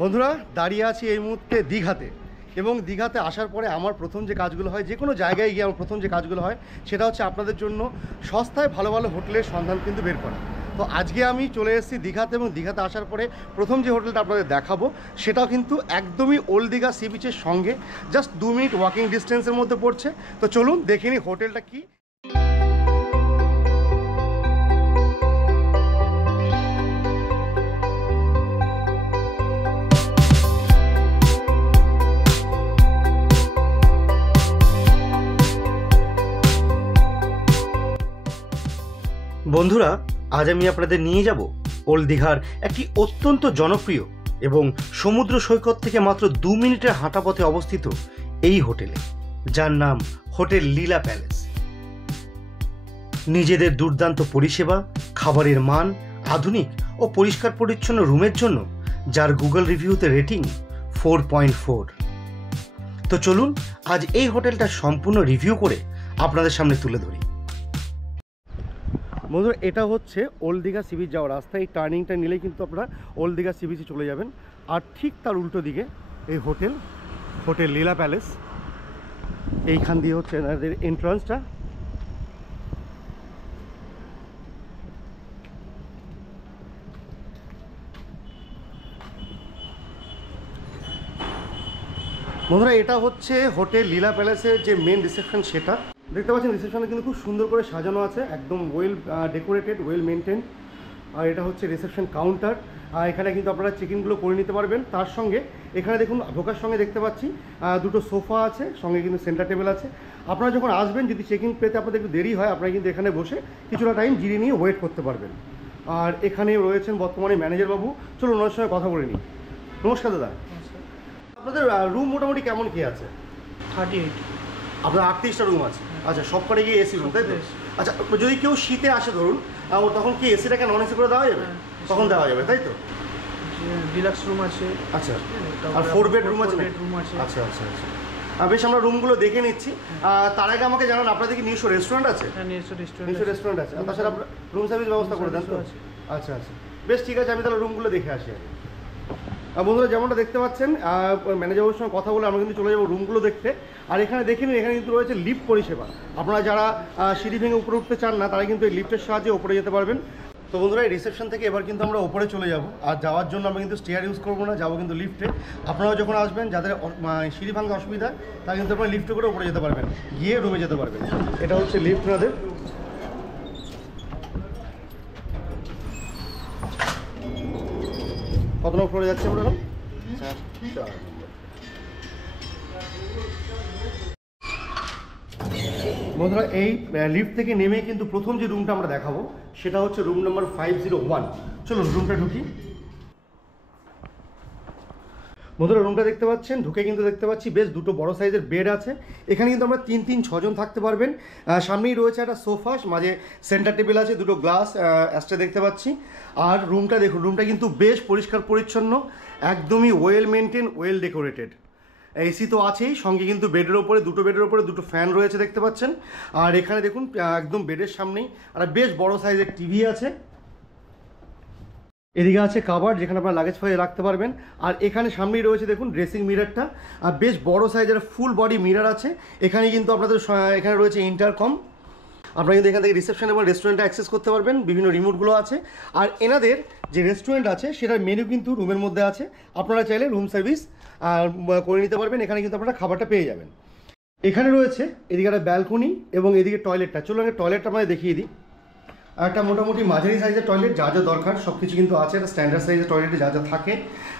বন্ধুরা দাঁড়িয়ে আছি এই মুহূর্তে দীঘাতে, এবং দীঘাতে আসার পরে আমার প্রথম যে কাজগুলো হয়, যে কোনো জায়গায় গিয়ে আমার প্রথম যে কাজগুলো হয় সেটা হচ্ছে আপনাদের জন্য সস্তায় ভালো ভালো হোটেলের সন্ধান কিন্তু বের করা। তো আজকে আমি চলে এসেছি দীঘাতে, এবং দীঘাতে আসার পরে প্রথম যে হোটেলটা আপনাদের দেখাবো সেটাও কিন্তু একদমই ওল্ড দীঘা সি বিচের সঙ্গে জাস্ট 2 মিনিট ওয়াকিং ডিস্টেন্সের মধ্যে পড়ছে। তো চলুন দেখে নিই হোটেলটা কি। বন্ধুরা, আজ আমি আপনাদের নিয়ে যাব ওল্ড দীঘার একটি অত্যন্ত জনপ্রিয় এবং সমুদ্র সৈকত থেকে মাত্র 2 মিনিটের হাঁটা পথে অবস্থিত এই হোটেলে, যার নাম হোটেল লীলা প্যালেস। নিজেদের দুর্দান্ত পরিষেবা, খাবারের মান, আধুনিক ও পরিষ্কার পরিচ্ছন্ন রুমের জন্য যার গুগল রিভিউতে রেটিং 4.4। তো চলুন আজ এই হোটেলটার সম্পূর্ণ রিভিউ করে আপনাদের সামনে তুলে ধরি। বন্ধুরা, এটা হচ্ছে ওল্ড দীঘা সি বিচ যাওয়ার রাস্তা। এই টার্নিংটা নিলেই কিন্তু আপনারা ওল্ড দীঘা সি বিচে চলে যাবেন। আর ঠিক তার উল্টো দিকে এই হোটেল লীলা প্যালেস। এইখান দিয়ে হচ্ছে এনাদের এন্ট্রান্সটা। বন্ধুরা, এটা হচ্ছে হোটেল লীলা প্যালেসের যে মেন রিসেপশন, সেটা দেখতে পাচ্ছেন। রিসেপশনে কিন্তু খুব সুন্দর করে সাজানো আছে, একদম ওয়েল ডেকোরেটেড, ওয়েল মেনটেন। আর এটা হচ্ছে রিসেপশন কাউন্টার। আর এখানে কিন্তু আপনারা চেক ইনগুলো করে নিতে পারবেন। তার সঙ্গে এখানে দেখুন ঢোকার সঙ্গে দেখতে পাচ্ছি 2টো সোফা আছে, সঙ্গে কিন্তু সেন্টার টেবিল আছে। আপনারা যখন আসবেন, যদি চেক ইন পেতে আপনাদের একটু দেরি হয়, আপনারা কিন্তু এখানে বসে কিছুটা টাইম জিরিয়ে নিয়ে ওয়েট করতে পারবেন। আর এখানে রয়েছেন বর্তমানে ম্যানেজার বাবু। চলুন ওনার সঙ্গে কথা বলে নিই। নমস্কার দাদা, আপনাদের রুম মোটামুটি কেমন কি আছে? 38। আপনার 38টা রুম আছে? আচ্ছা, সব কটা গিয়ে এসি রুম, তাই তো? আচ্ছা, যদি কেউ শীতে আসে ধরুন, তখন কি এসিটাকে নন এসি করে দেওয়া যাবে? তখন দেওয়া যাবে, তাই তো? ডিলাক্স রুম আছে। আচ্ছা, আর 4 বেডরুম আছে? আচ্ছা আচ্ছা আচ্ছা, বেশ, আমরা রুমগুলো দেখে নিচ্ছি। তার আগে আমাকে জানান, আপনাদের কি নিজস্ব রেস্টুরেন্ট আছে? হ্যাঁ, নিজস্ব রেস্টুরেন্ট আছে। আর তাছাড়া রুম সার্ভিস ব্যবস্থা করে দেন তো? আচ্ছা আচ্ছা, বেশ, ঠিক আছে, আমি তাহলে রুমগুলো দেখে আসি। বন্ধুরা, যেমনটা দেখতে পাচ্ছেন, ম্যানেজারের সঙ্গে কথা বলে আমরা কিন্তু চলে যাবো রুমগুলো দেখতে। আর এখানে দেখে নিন, এখানে কিন্তু রয়েছে লিফট পরিষেবা। আপনারা যারা সিঁড়ি ভেঙে উপরে উঠতে চান না, তারা কিন্তু এই লিফটের সাহায্যে উপরে যেতে পারবেন। তো বন্ধুরা, এই রিসেপশন থেকে এবার কিন্তু আমরা উপরে চলে যাব। আর যাওয়ার জন্য আমরা কিন্তু স্টেয়ার ইউজ করবো না, যাবো কিন্তু লিফটে। আপনারাও যখন আসবেন, যাদের সিঁড়ি ভাঙতে অসুবিধা, তারা কিন্তু আপনারা লিফটে করে উপরে যেতে পারবেন, গিয়ে রুমে যেতে পারবেন। এটা হচ্ছে লিফট আমাদের। কত নম্বর ফ্লোরে যাচ্ছে আমরা? বন্ধুরা, এই লিফট থেকে নেমে কিন্তু প্রথম যে রুমটা আমরা দেখাবো সেটা হচ্ছে রুম নাম্বার 501। চলুন রুমটা ঢুকি। বন্ধুরা, রুমটা দেখতে পাচ্ছেন, ঢুকে কিন্তু দেখতে পাচ্ছি বেশ 2টো বড় সাইজের বেড আছে। এখানে কিন্তু আমরা 3-6 জন থাকতে পারবেন। সামনেই রয়েছে একটা সোফা, মাঝে সেন্টার টেবিল আছে, 2টো গ্লাস অ্যাস্ট্রে দেখতে পাচ্ছি। আর রুমটা দেখুন, রুমটা কিন্তু বেশ পরিষ্কার পরিচ্ছন্ন, একদমই well maintain, well decorated. AC তো আছেই, সঙ্গে কিন্তু বেডের ওপরে 2টো বেডের ওপরে 2টো ফ্যান রয়েছে দেখতে পাচ্ছেন। আর এখানে দেখুন একদম বেডের সামনেই একটা বেশ বড় সাইজের টিভি আছে। এদিকে আছে কাভার্ড, যেখানে আপনার লাগেজ ফাইজ রাখতে পারবেন। আর এখানে সামনেই রয়েছে দেখুন ড্রেসিং মিররটা, আর বেশ বড় সাইজের ফুল বডি মিরর আছে। এখানে কিন্তু আপনাদের এখানে রয়েছে ইন্টারকম। আপনারা কিন্তু এখান থেকে রিসেপশন এবং রেস্টুরেন্টে অ্যাক্সেস করতে পারবেন, বিভিন্ন রিমোটগুলো আছে। আর এনাদের যে রেস্টুরেন্ট আছে সেটার মেনু কিন্তু রুমের মধ্যে আছে, আপনারা চাইলে রুম সার্ভিস করে নিতে পারবেন। এখানে কিন্তু আপনারা খাবারটা পেয়ে যাবেন। এখানে রয়েছে এদিকে একটা ব্যালকনি এবং এদিকে টয়লেটটা। চলুন আগে টয়লেটটা আমাদের দেখিয়ে দিই। একটা মোটামুটি মাঝারি সাইজের টয়লেট, যা যা দরকার সব কিছু কিন্তু আছে। একটা স্ট্যান্ডার্ড সাইজের টয়লেটে যা যা থাকে।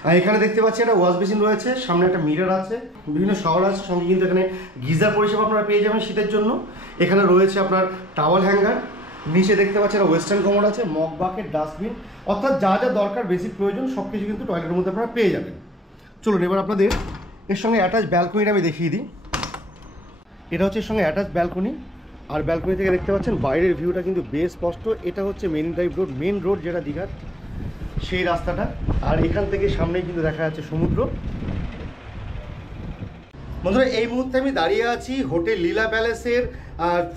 আর এখানে দেখতে পাচ্ছি একটা ওয়াশ বেসিন রয়েছে, সামনে একটা মিরর আছে, বিভিন্ন শাওয়ার আছে, সঙ্গে কিন্তু এখানে গিজার পরিষেবা আপনারা পেয়ে যাবেন শীতের জন্য। এখানে রয়েছে আপনার টাওয়াল হ্যাঙ্গার, নিচে দেখতে পাচ্ছি একটা ওয়েস্টার্ন কমোড আছে, মগ বাকেট, ডাস্টবিন, অর্থাৎ যা যা দরকার বেসিক প্রয়োজন সব কিছু কিন্তু টয়লেটের মধ্যে আপনারা পেয়ে যাবেন। চলুন এবার আপনাদের এর সঙ্গে অ্যাটাচ ব্যালকনিটা আমি দেখিয়ে দিই। এটা হচ্ছে এর সঙ্গে অ্যাটাচ ব্যালকনি। আর ব্যালকনি থেকে দেখতে পাচ্ছেন বাইরের ভিউটা কিন্তু বেশ স্পষ্ট। এটা হচ্ছে Marine Drive road, main road যেটা দীঘার, সেই রাস্তাটা। আর এখান থেকে সামনেই কিন্তু দেখা যাচ্ছে সমুদ্র। বন্ধুরা, এই মুহূর্তে আমি দাঁড়িয়ে আছি হোটেল লীলা প্যালেসের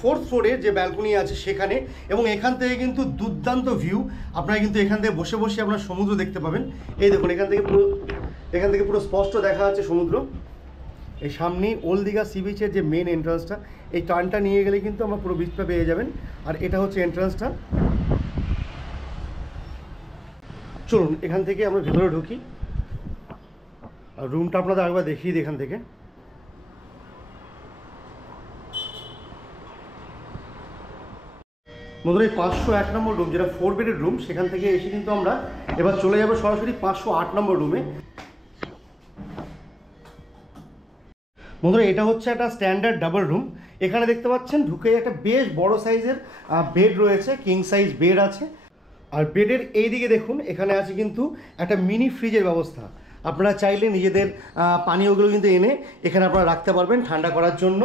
4th ফ্লোরে যে ব্যালকনি আছে সেখানে, এবং এখান থেকে কিন্তু দুর্দান্ত ভিউ। আপনারা কিন্তু এখান থেকে বসে বসে আপনারা সমুদ্র দেখতে পাবেন। এই দেখুন, এখান থেকে পুরো এখান থেকে পুরো স্পষ্ট দেখা যাচ্ছে সমুদ্র। এই সামনেই ওল্ড দীঘা সি বিচের যে মেন এন্ট্রান্সটা, এই টার্নটা নিয়ে গেলে কিন্তু আমরা পুরো বিচটা পেয়ে যাবেন। আর এটা হচ্ছে এন্ট্রান্সটা। চলুন এখান থেকে আমরা ভেতরে ঢুকি, আর রুমটা আপনাদের একবার দেখিয়ে দিই এখান থেকে। বন্ধুরা এই 501 নম্বর রুম, যেটা 4 বেডের রুম, সেখান থেকে এসে কিন্তু আমরা এবার চলে যাবো সরাসরি 508 নম্বর রুমে। বন্ধুরা এটা হচ্ছে একটা স্ট্যান্ডার্ড ডাবল রুম। এখানে দেখতে পাচ্ছেন ঢুকে একটা বেশ বড় সাইজের বেড রয়েছে, কিং সাইজ বেড আছে। আর বেডের এই দিকে দেখুন এখানে আছে কিন্তু একটা মিনি ফ্রিজের ব্যবস্থা। আপনারা চাইলে নিজেদের পানীয়গুলো কিন্তু এনে এখানে আপনারা রাখতে পারবেন ঠান্ডা করার জন্য।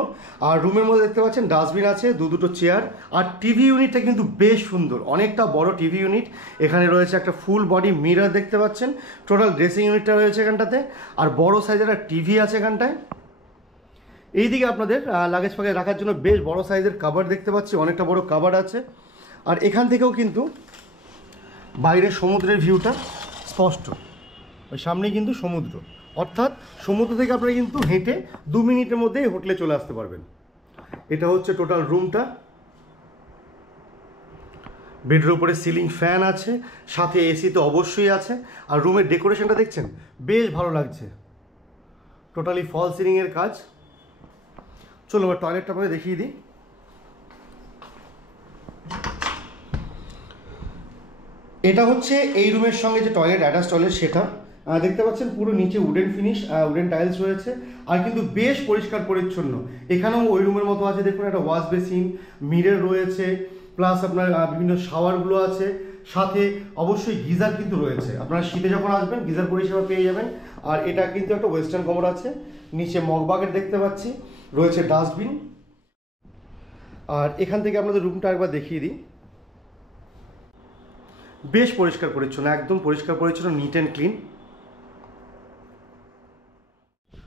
আর রুমের মধ্যে দেখতে পাচ্ছেন ডাস্টবিন আছে, দুটো চেয়ার। আর টিভি ইউনিটটা কিন্তু বেশ সুন্দর, অনেকটা বড় টিভি ইউনিট। এখানে রয়েছে একটা ফুল বডি মিরর দেখতে পাচ্ছেন, টোটাল ড্রেসিং ইউনিটটা রয়েছে এখানটাতে। আর বড় সাইজের একটা টিভি আছে এখানটায়। এইদিকে আপনাদের লাগেজ ফাগেজ রাখার জন্য বেশ বড় সাইজের কাভার দেখতে পাচ্ছি, অনেকটা বড় কাভার আছে। আর এখান থেকেও কিন্তু বাইরের সমুদ্রের ভিউটা স্পষ্ট। ওই সামনে কিন্তু সমুদ্র, অর্থাৎ সমুদ্র থেকে আপনারা কিন্তু হেঁটে 2 মিনিটের মধ্যেই হোটেলে চলে আসতে পারবেন। এটা হচ্ছে টোটাল রুমটা। বেডের উপরে সিলিং ফ্যান আছে, সাথে এসি তো অবশ্যই আছে। আর রুমের ডেকোরেশনটা দেখছেন, বেশ ভালো লাগছে, টোটালি ফল সিলিংয়ের কাজ। চলো এবার টয়লেটটা আপনাদের দেখিয়ে দিই। এটা হচ্ছে এই রুমের সঙ্গে যে টয়লেট, অ্যাটাচ টয়লেট, সেটা দেখতে পাচ্ছেন পুরো নিচে উডেন ফিনিশ, উডেন টাইলস রয়েছে। আর কিন্তু বেশ পরিষ্কার পরিচ্ছন্ন। এখানেও ওই রুমের মতো আছে, দেখুন একটা ওয়াশ বেসিন, মিরর রয়েছে, প্লাস আপনার বিভিন্ন শাওয়ারগুলো আছে, সাথে অবশ্যই গিজার কিন্তু রয়েছে। আপনারা শীতে যখন আসবেন গিজার পরিষেবা পেয়ে যাবেন। আর এটা কিন্তু একটা ওয়েস্টার্ন কমোড আছে, নিচে মগ বাকেট দেখতে পাচ্ছি, রয়েছে ডাস্টবিন। আর এখান থেকে আপনাদের রুমটা একবার দেখিয়ে দিই। বেশ পরিষ্কার পরিচ্ছন্ন, একদম পরিষ্কার পরিচ্ছন্ন, নিট অ্যান্ড ক্লিন।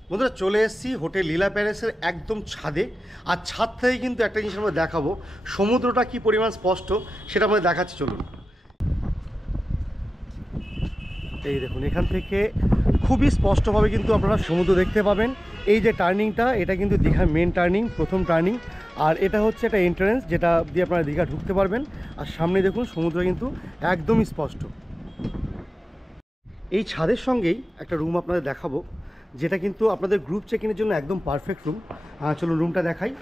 বন্ধুরা চলে এসেছি হোটেল লীলা প্যালেসের একদম ছাদে। আর ছাদ থেকে কিন্তু একটা জিনিস আমরা দেখাবো, সমুদ্রটা কি পরিমাণ স্পষ্ট সেটা আমাদের দেখাচ্ছি, চলুন। এই দেখুন এখান থেকে খুবই স্পষ্টভাবে কিন্তু আপনারা সমুদ্র দেখতে পাবেন। এই যে টার্নিংটা, এটা কিন্তু দীঘার মেন টার্নিং, প্রথম টার্নিং। আর এটা হচ্ছে একটা এন্ট্রান্স, যেটা দিয়ে আপনারা দীঘা ঢুকতে পারবেন। আর সামনে দেখুন সমুদ্র কিন্তু একদমই স্পষ্ট। এই ছাদের সঙ্গেই একটা রুম আপনাদের দেখাবো, যেটা কিন্তু আপনাদের গ্রুপ চেক ইনের জন্য একদম পারফেক্ট রুম। চলুন রুমটা দেখাই।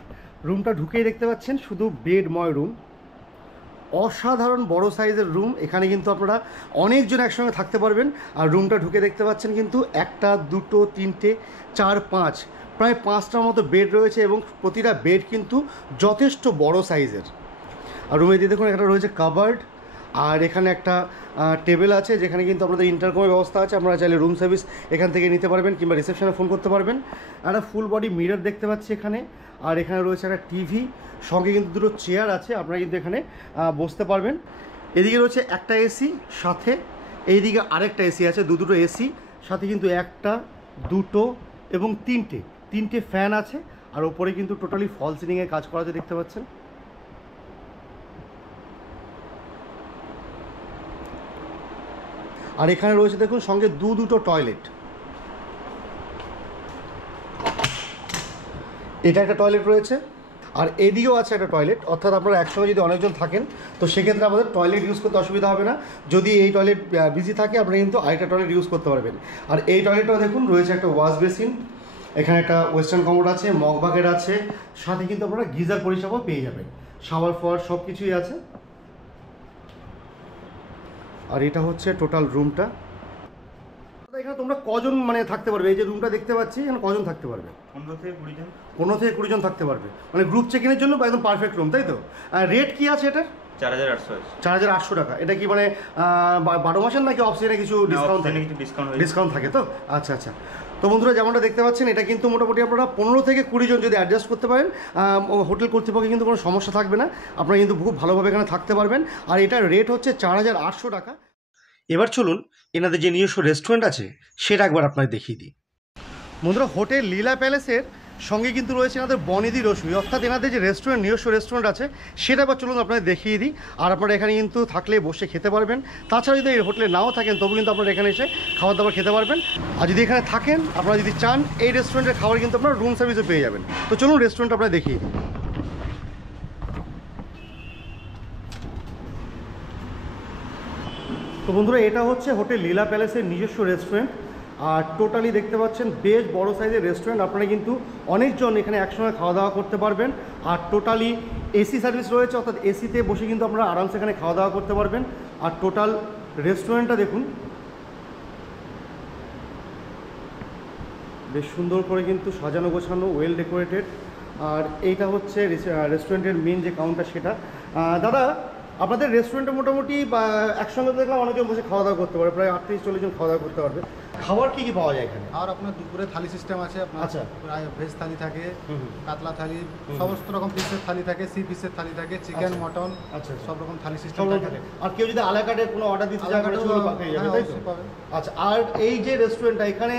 রুমটা ঢুকেই দেখতে পাচ্ছেন শুধু বেডময় রুম, অসাধারণ বড় সাইজের রুম। এখানে কিন্তু আপনারা অনেকজন একসঙ্গে থাকতে পারবেন। আর রুমটা ঢুকে দেখতে পাচ্ছেন কিন্তু 1, 2, 3, 4, 5, প্রায় 5টার মতো বেড রয়েছে, এবং প্রতিটা বেড কিন্তু যথেষ্ট বড় সাইজের। আর রুমে দিয়ে দেখুন একটা রয়েছে কাবার্ড। আর এখানে একটা টেবিল আছে, যেখানে কিন্তু আপনাদের ইন্টারকমের ব্যবস্থা আছে। আপনারা চাইলে রুম সার্ভিস এখান থেকে নিতে পারবেন, কিংবা রিসেপশনে ফোন করতে পারবেন। একটা ফুল বডি মিরর দেখতে পাচ্ছি এখানে। আর এখানে রয়েছে একটা টিভি, সঙ্গে কিন্তু 2টো চেয়ার আছে, আপনারা কিন্তু এখানে বসতে পারবেন। এদিকে রয়েছে একটা এসি, সাথে এইদিকে আরেকটা এসি আছে, দুটো এসি, সাথে কিন্তু 1, 2 এবং 3টে ফ্যান আছে। আর ওপরে কিন্তু টোটালি ফল সিলিংয়ের কাজ করা আছে, দেখতে পাচ্ছেন। আর এখানে রয়েছে দেখুন সঙ্গে দুটো টয়লেট। এটা একটা টয়লেট রয়েছে, আর এদিকেও আছে একটা টয়লেট। অর্থাৎ আপনারা একসঙ্গে যদি অনেকজন থাকেন, তো সেক্ষেত্রে আমাদের টয়লেট ইউজ করতে অসুবিধা হবে না। যদি এই টয়লেট বিজি থাকে, আপনারা কিন্তু আরেকটা টয়লেট ইউজ করতে পারবেন। আর এই টয়লেটটাও দেখুন রয়েছে একটা ওয়াশ বেসিন, এখানে একটা ওয়েস্টার্ন কমোড আছে, মগ বাকেট আছে, সাথে কিন্তু আপনারা গিজার পরিষেবাও পেয়ে যাবেন, শাওয়ার ফাওয়ার সব কিছুই আছে। আর এটা হচ্ছে টোটাল রুমটা। এখানে তোমরা কজন মানে থাকতে পারবে? এই যে রুমটা দেখতে পাচ্ছি, এখানে কজন থাকতে পারবে? 15 থেকে 20 জন। 15 থেকে 20 জন থাকতে পারবে, মানে গ্রুপ চেক ইনের জন্য একদম পারফেক্ট রুম, তাই তো? রেট কি আছে এটার? 4800 আছে। 4800 টাকা। এটা কি মানে 12 মাসের নাকি অফ সিজনে কিছু ডিসকাউন্ট থাকে? কিছু ডিসকাউন্ট থাকে তো? আচ্ছা আচ্ছা। তো বন্ধুরা যেমনটা দেখতে পাচ্ছেন, এটা কিন্তু মোটামুটি আপনারা 15 থেকে 20 জন যদি অ্যাডজাস্ট করতে পারেন, হোটেল কর্তৃপক্ষে কিন্তু কোনো সমস্যা থাকবে না। আপনারা কিন্তু খুব ভালোভাবে এখানে থাকতে পারবেন। আর এটার রেট হচ্ছে 4800 টাকা। এবার চলুন এনাদের যে নিজস্ব রেস্টুরেন্ট আছে সেটা একবার আপনাকে দেখিয়ে দিই। বন্ধুরা হোটেল লীলা প্যালেসের সঙ্গে কিন্তু রয়েছে এনাদের বনিদি রসুই, অর্থাৎ এনাদের যে রেস্টুরেন্ট, নিজস্ব রেস্টুরেন্ট আছে সেটা এবার চলুন আপনাদের দেখিয়ে দিই। আর আপনারা এখানে কিন্তু থাকলে বসে খেতে পারবেন। তাছাড়া যদি এই হোটেলে নাও থাকেন তবু কিন্তু আপনারা এখানে এসে খাবার দাবার খেতে পারবেন। আর যদি এখানে থাকেন, আপনারা যদি চান এই রেস্টুরেন্টের খাবার কিন্তু আপনারা রুম সার্ভিসও পেয়ে যাবেন। তো চলুন রেস্টুরেন্ট আপনারা দেখিয়ে দিই। তো বন্ধুরা, এটা হচ্ছে হোটেল লীলা প্যালেসের নিজস্ব রেস্টুরেন্ট। আর টোটালি দেখতে পাচ্ছেন বেশ বড় সাইজের রেস্টুরেন্ট। আপনারা কিন্তু অনেকজন এখানে একসঙ্গে খাওয়া দাওয়া করতে পারবেন। আর টোটালি এসি সার্ভিস রয়েছে, অর্থাৎ এসিতে বসে কিন্তু আপনারা আরামসে এখানে খাওয়া দাওয়া করতে পারবেন। আর টোটাল রেস্টুরেন্টটা দেখুন, বেশ সুন্দর করে কিন্তু সাজানো গোছানো, ওয়েল ডেকোরেটেড। আর এইটা হচ্ছে রেস্টুরেন্টের মেন যে কাউন্টার সেটা। দাদা, আপনাদের রেস্টুরেন্টে মোটামুটি একসঙ্গে দেখলাম অনেকজন বসে খাওয়া দাওয়া করতে পারে, প্রায় 38-40 জন খাওয়া দাওয়া করতে পারবে। খাবার কী কী পাওয়া যায় এখানে? আর আপনার দুপুরে থালি সিস্টেম আছে আপনার। আচ্ছা। প্রায় ভেজ থালি থাকে, হুম। কাতলা থালি, সমস্ত রকম পিসের থালি থাকে, সি পিসের থালি থাকে, চিকেন, আচ্ছা। মটন, আচ্ছা। সব রকম থালি সিস্টেম সব থাকে। থাকে। আর কেউ যদি আলাকাটে কোনো অর্ডার দিতে চায় মানে সেগুলো পেয়ে যাবে, তাই তো? আচ্ছা। আর এই যে রেস্টুরেন্টটা এখানে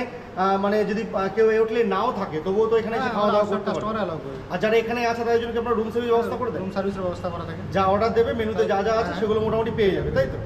মানে যদি কেউ এই হোটেলে নাও থাকে তবুও তো এখানে এসে খাওয়া দাওয়া করতে কাস্টমার পারবে। অ্যালাউ করে। আর যারা এখানে আছে তাদের জন্য কি আপনারা রুম সার্ভিস ব্যবস্থা করে দেন? রুম সার্ভিসের ব্যবস্থা করা থাকে। যা অর্ডার দেবে মেনুতে যা যা আছে সেগুলো মোটামুটি পেয়ে যাবে, তাই তো?